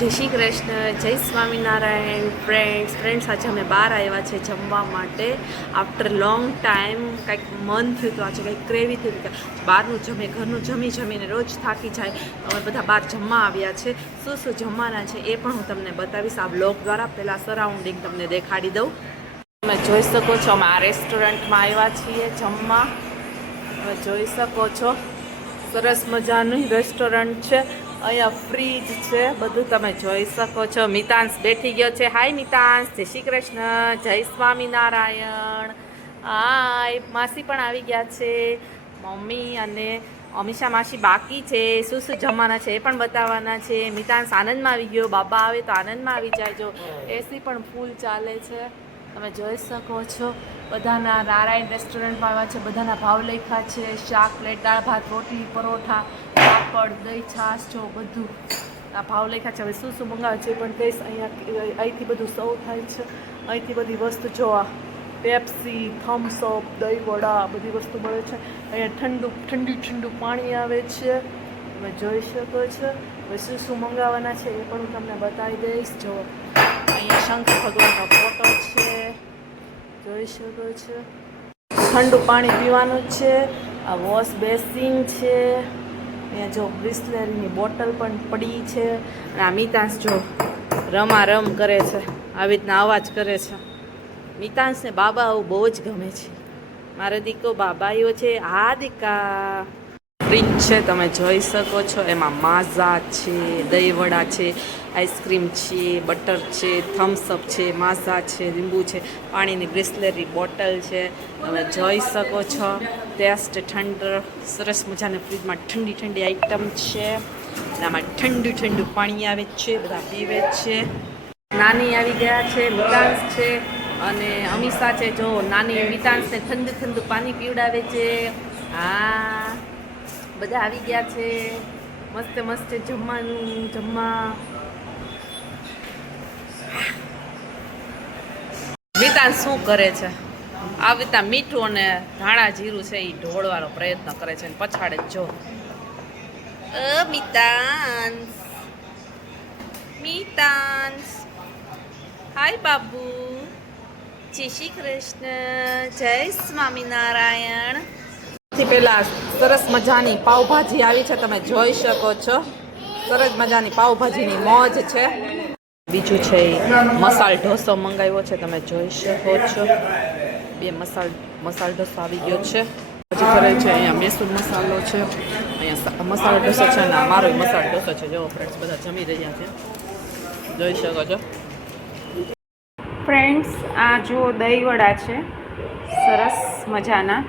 જય શ્રી કૃષ્ણ, જય સ્વામિનારાયણ. ફ્રેન્ડ્સ આજે અમે બહાર આવ્યા છે જમવા માટે. આફ્ટર લોંગ ટાઈમ કંઈક મન થયું હતું, આજે કંઈક ક્રેવી થયું હતું કે બહારનું જમે, ઘરનું જમીને રોજ થાકી જાય. અમે બધા બહાર જમવા આવ્યા છે. શું જમવાના છે એ પણ હું તમને બતાવીશ આ બ્લોગ દ્વારા. પહેલાં સરાઉન્ડિંગ તમને દેખાડી દઉં. તમે જોઈ શકો છો અમે આ રેસ્ટોરન્ટમાં આવ્યા છીએ જમવા. તમે જોઈ શકો છો સરસ મજાનું રેસ્ટોરન્ટ છે. અહીંયા ફ્રીજ છે, બધું તમે જોઈ શકો છો. મિતાંશ બેઠી ગયો છે. હાય મિતાંશ, જય શ્રી કૃષ્ણ, જય સ્વામિનારાયણ. હાય, માસી પણ આવી ગયા છે. મમ્મી અને અમીષા માસી બાકી છે. શું જમવાના છે એ પણ બતાવવાના છે. મિતાંશ આનંદમાં આવી ગયો. બાબા આવે તો આનંદમાં આવી જાય. જો એસી પણ ફૂલ ચાલે છે, તમે જોઈ શકો છો. બધાના નારાયણ રેસ્ટોરન્ટમાં આવ્યા છે, બધાના ભાવ લખ્યા છે. શાક, પ્લેટ, દાળ ભાત, રોટલી, પરોઠા, પાપડ, દહીં, છાશ, જો બધું આ ભાવ લખ્યા છે. હવે શું મંગાવે છે પણ કહીશ. અહીંથી બધું સર્વ થાય છે. અહીંથી બધી વસ્તુ જોવા, પેપ્સી, થમ્સઅપ, દહીં વડા, બધી વસ્તુ મળે છે. અહીંયા ઠંડુ પાણી આવે છે, તમે જોઈ શકો છો. હવે શું મંગાવવાના છે એ પણ હું તમને બતાવી દઈશ. જો અહીંયા શંકર ભગવાનનો ફોટો છે, જોઈ શકો છો. ઠંડુ પાણી પીવાનું છે. આ વોશ બેસિન છે. અહીંયા જો બ્રિસ્લેરીની બોટલ પણ પડી છે. અને આ મિતાંશ જો રમ કરે છે, આવી રીતના અવાજ કરે છે. મિતાંશને બાબા આવું બહુ જ ગમે છે. મારો દીકરો બાબા આવ્યો છે. આ દીકા ફ્રીજ છે, તમે જોઈ શકો છો. એમાં માઝા છે, દહીં વડા છે, આઈસ્ક્રીમ છે, બટર છે, થમ્સઅપ છે, માઝા છે, લીંબુ છે, પાણીની બ્રિસ્લેરી બોટલ છે, તમે જોઈ શકો છો. ટેસ્ટ સરસ મજાના ફ્રીજમાં ઠંડી આઈટમ છે. આમાં ઠંડુ પાણી આવે છે, બધા પીવે છે. નાની આવી ગયા છે, મિતાંશ છે અને અમીષા છે. જો નાની મિતાંશને ઠંડુ પાણી પીવડાવે છે. હા, બધા આવી ગયા છે. મસ્ત જમવા. મિતાંશ શું કરે છે? આવી રીતના મીઠું અને ધાણા જીરું છે એ ઢોળવાનો પ્રયત્ન કરે છે. પછાડે જો મિતાંશ. હાય બાબુ, જય શ્રી કૃષ્ણ, જય સ્વામિનારાયણ. પહેલા સરસ મજાની પાવભાજી આવી છે, તમે જોઈ શકો છો. સરસ મજાની પાવભાજીની મોજ છે. બીજું છે મસાલ ઢોસો મંગાવ્યો છે, તમે જોઈ શકો છો. બે મસાલ ઢોસો આવી ગયો છે. પછી કરે છે અહીંયા મૈસૂર મસાલો છે, અહીંયા મસાલો ઢોસો છે ને મારો મસાલો ઢોસો છે. જો ફ્રેન્ડ્સ બધા જમી રહ્યા છે, જોઈ શકો છો. ફ્રેન્ડ્સ આ જુઓ દહીં વડા છે, સરસ મજાના.